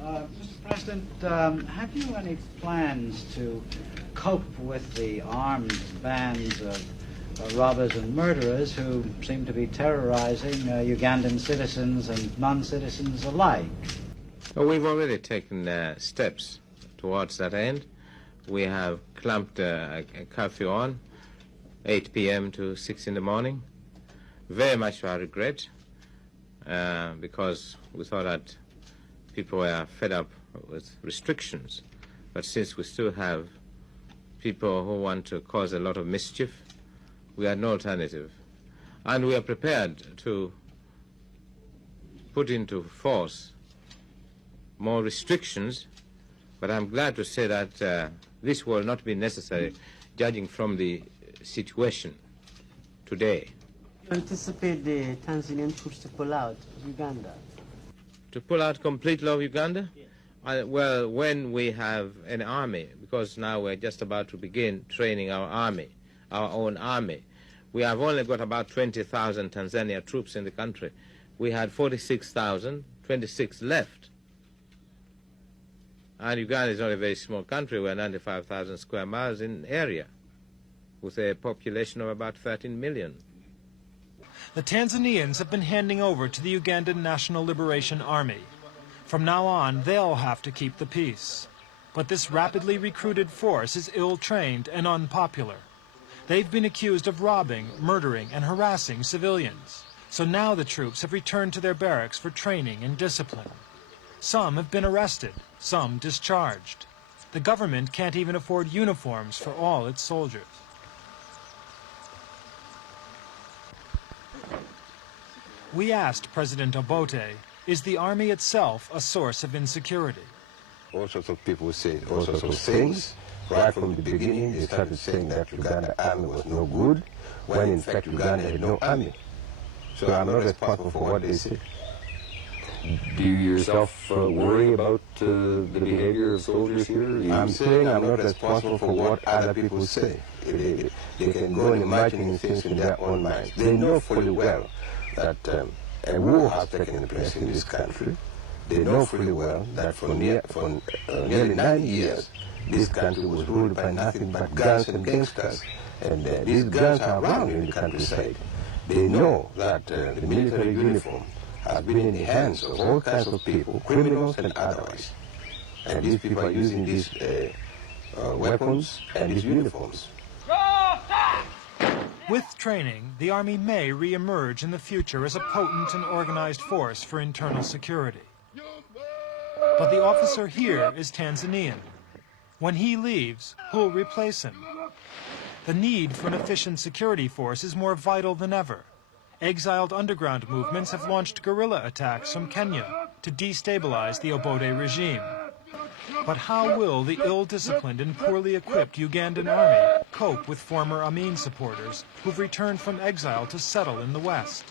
Mr. President, have you any plans to cope with the armed bands of robbers and murderers who seem to be terrorizing Ugandan citizens and non-citizens alike? Well, we've already taken steps towards that end. We have clamped a curfew on 8 p.m. to 6 in the morning, very much to our regret, because we thought that people were fed up with restrictions. But since we still have people who want to cause a lot of mischief, we had no alternative. And we are prepared to put into force more restrictions, but I'm glad to say that this will not be necessary, judging from the situation today. You anticipate the Tanzanian troops to pull out of Uganda? To pull out completely of Uganda? Yes. Well, when we have an army, because now we're just about to begin training our army, our own army. We have only got about 20,000 Tanzania troops in the country. We had 46,000, 26 left. And Uganda is not a very small country. We're 95,000 square miles in area, with a population of about 13 million. The Tanzanians have been handing over to the Ugandan National Liberation Army. From now on, they'll have to keep the peace. But this rapidly recruited force is ill-trained and unpopular. They've been accused of robbing, murdering, and harassing civilians. So now the troops have returned to their barracks for training and discipline. Some have been arrested, some discharged. The government can't even afford uniforms for all its soldiers. We asked President Obote, is the army itself a source of insecurity? All sorts of people say all sorts of things. Right from the beginning, they started saying that Uganda army was no good, when in fact Uganda had no army. So I'm not responsible for what they say. Do you yourself worry about the behavior of soldiers here? I'm saying I'm not responsible for what other people say. They can go and imagine things in their own minds. They know fully well that a war has taken place in this country. They know fully well that for nearly 9 years, this country was ruled by nothing but guns and gangsters. And these guns are around in the countryside. They know that the military uniform has been in the hands of all kinds of people, criminals and otherwise. And these people are using these weapons and these uniforms. With training, the Army may re-emerge in the future as a potent and organized force for internal security. But the officer here is Tanzanian. When he leaves, who'll replace him? The need for an efficient security force is more vital than ever. Exiled underground movements have launched guerrilla attacks from Kenya to destabilize the Obote regime. But how will the ill-disciplined and poorly equipped Ugandan army cope with former Amin supporters who've returned from exile to settle in the West?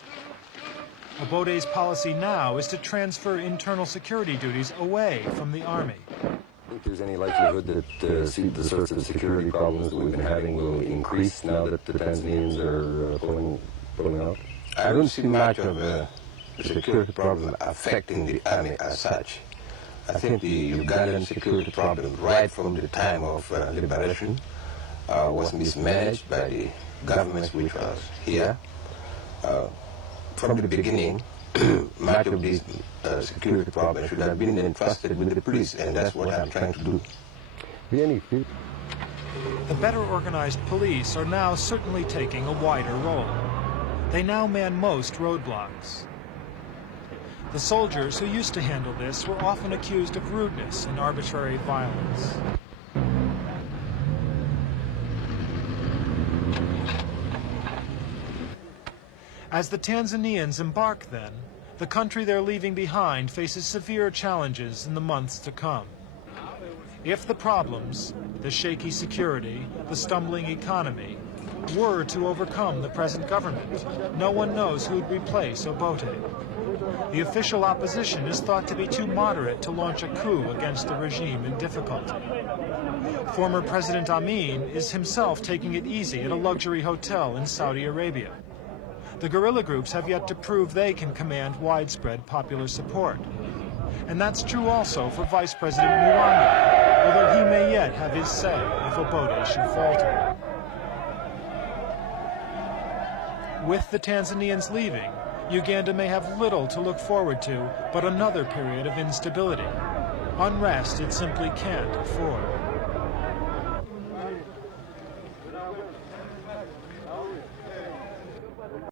Obote's policy now is to transfer internal security duties away from the army. Do you think there's any likelihood that the sorts of security problems that we've been having will increase now that the Tanzanians are pulling out? I don't see much of a security problem affecting the army as such. I think the Ugandan security problem, right from the time of liberation, was mismanaged by the governments which was here. From the beginning, much of these security problems should have been entrusted with the police, and that's what I'm trying to do. The better organized police are now certainly taking a wider role. They now man most roadblocks. The soldiers who used to handle this were often accused of rudeness and arbitrary violence. As the Tanzanians embark then, the country they're leaving behind faces severe challenges in the months to come. If the problems, the shaky security, the stumbling economy, were to overcome the present government, no one knows who'd replace Obote. The official opposition is thought to be too moderate to launch a coup against the regime in difficulty. Former President Amin is himself taking it easy at a luxury hotel in Saudi Arabia. The guerrilla groups have yet to prove they can command widespread popular support. And that's true also for Vice President Mwanga, although he may yet have his say if Obote should falter. With the Tanzanians leaving, Uganda may have little to look forward to but another period of instability. Unrest it simply can't afford.